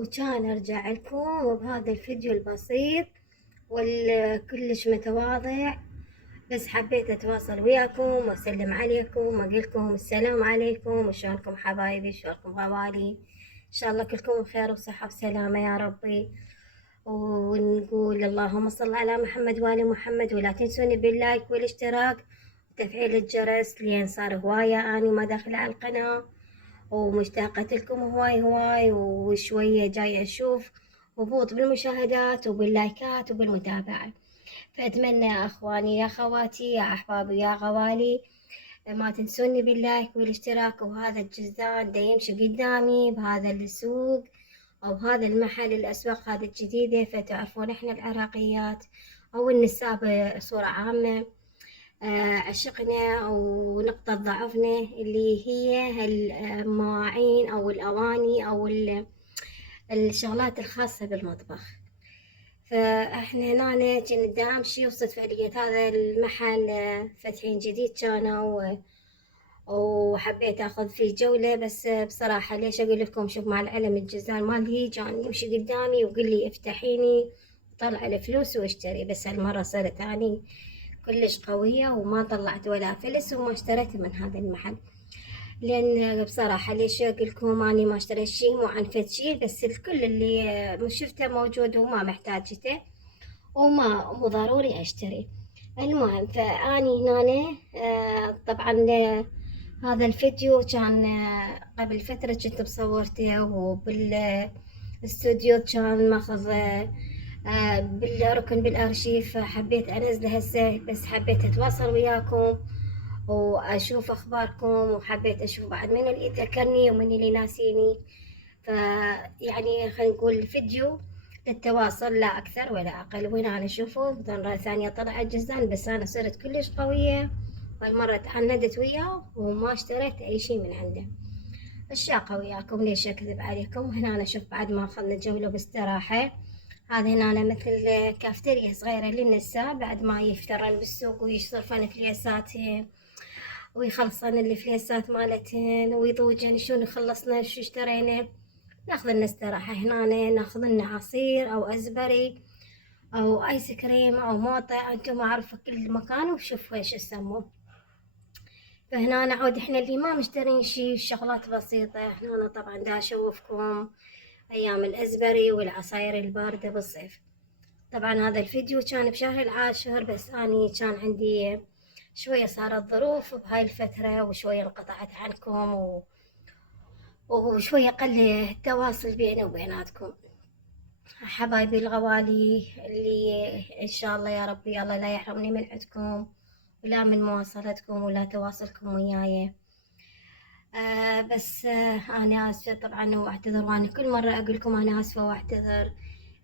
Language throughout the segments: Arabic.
وكان ارجع لكم بهذا الفيديو البسيط والكلش متواضع. بس حبيت اتواصل وياكم واسلم عليكم واقول لكم السلام عليكم، وشلونكم حبايبي، شلونكم غوالي، ان شاء الله كلكم بخير وصحة وسلامة يا ربي. ونقول اللهم صل على محمد وآل محمد، ولا تنسوني باللايك والاشتراك وتفعيل الجرس لين صار هواية اني ما داخلة على القناة، ومشتاقة لكم هواي هواي، وشوية جاي أشوف هبوط بالمشاهدات وباللايكات وبالمتابعة. فأتمنى يا أخواني يا خواتي يا أحبابي يا غوالي ما تنسوني باللايك والاشتراك. وهذا الجزء دا يمشي قدامي بهذا السوق أو هذا المحل، الأسواق هذه الجديدة، فتعرفون إحنا العراقيات أو النساء بصورة عامة عشقنا ونقطة ضعفنا اللي هي المواعين أو الأواني أو الشغلات الخاصة بالمطبخ. فإحنا هنا كنا أمشي وصدفة لقيت هذا المحل فاتحين جديد كانوا، وحبيت أخذ فيه جولة. بس بصراحة ليش أقول لكم، شوف مع العلم الجزار مالي كان يمشي قدامي وقال لي افتحيني طلع الفلوس واشتري، بس هالمرة صرت أني كلش قوية وما طلعت ولا فلس وما اشتريت من هذا المحل. لأن بصراحة ليش أقولكم أني ما اشتريت شي مو عن فد شي، بس الكل اللي شفته موجود وما محتاجته وما مو ضروري أشتري. المهم فأني هنا طبعا هذا الفيديو كان قبل فترة كنت بصورته وبالاستوديو كان ماخذ بالركن بالارشيف، حبيت انزله هسه، بس حبيت اتواصل وياكم واشوف اخباركم، وحبيت اشوف بعد من اللي يتذكرني ومن اللي ناسيني. فيعني خلينا نقول فيديو للتواصل لا اكثر ولا اقل. وين انا اشوفه مرة ثانية طلع الجزان، بس انا صرت كلش قوية والمرة تعندت وياه وما اشتريت اي شيء من عنده. الشاقة وياكم ليش اكذب عليكم. هنا انا شوف بعد ما اخذنا جولة باستراحة، هذا هنا مثل كافتيريا صغيرة للنساء بعد ما يفترن بالسوق ويصرفن فليسات ويخلصن الفليسات مالتهن ويضوجن شو خلصنا شو اشترينا. ناخذ لنا استراحة هنا، ناخذ لنا عصير او ازبري او ايس كريم او موطة، انتم ما عارفة كل مكان وشوفوا ايش يسموه. فهنا نعود احنا اللي ما مشترين شي شغلات بسيطة. احنا طبعا دا اشوفكم ايام الازبري والعصاير الباردة بالصيف. طبعا هذا الفيديو كان بشهر العاشر، بس اني كان عندي شوية صارت ظروف بهاي الفترة وشوية انقطعت عنكم وشوية قل التواصل بيني وبيناتكم حبايبي الغوالي، اللي ان شاء الله يا ربي الله لا يحرمني من عندكم ولا من مواصلتكم ولا تواصلكم وياي. بس أنا آسفة طبعا وأعتذر، وأنا كل مرة أقول لكم أنا آسفة وأعتذر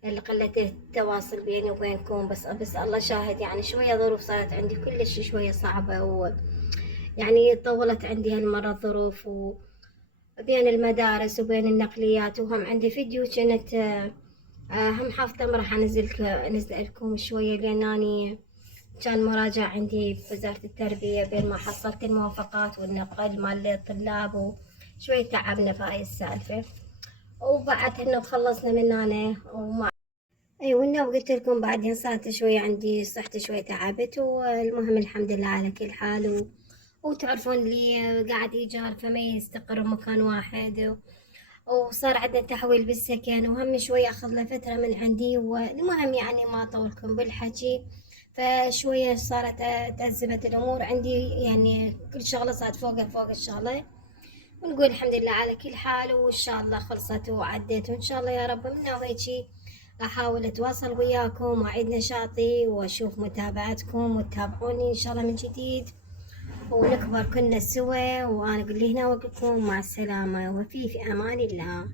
لقلة التواصل بيني وبينكم. بس الله شاهد، يعني شوية ظروف صارت عندي كلش شوية صعبة، ويعني طولت عندي هالمرة الظروف وبين المدارس وبين النقليات، وهم عندي فيديو كانت هم حافظة ما راح أنزل لكم شوية، لأن أني كان مراجعة عندي بوزارة التربية بين ما حصلت الموافقات والنقل مال الطلاب، وشوية تعبنا في هاي السالفة. وبعد انه خلصنا من هنا وما اي وانه قلت لكم بعدين صارت شوية عندي صحتي شوية تعبت، والمهم الحمد لله على كل حال وتعرفون لي قاعد ايجار فما يستقر بمكان واحد، وصار عندنا تحويل بالسكن، وهم شوية أخذ له فترة من عندي. والمهم يعني ما أطولكم بالحكي، فشوية صارت تأزمت الأمور عندي، يعني كل شغلة صارت فوق الشغلة، ونقول الحمد لله على كل حال، وإن شاء الله خلصت وعدت، وإن شاء الله يا رب من هيجي أحاول أتواصل وياكم وأعيد نشاطي وأشوف متابعتكم وتتابعوني إن شاء الله من جديد ونكبر كنا سوا. وأنا أقول هنا وأقول لكم مع السلامة وفي أمان الله.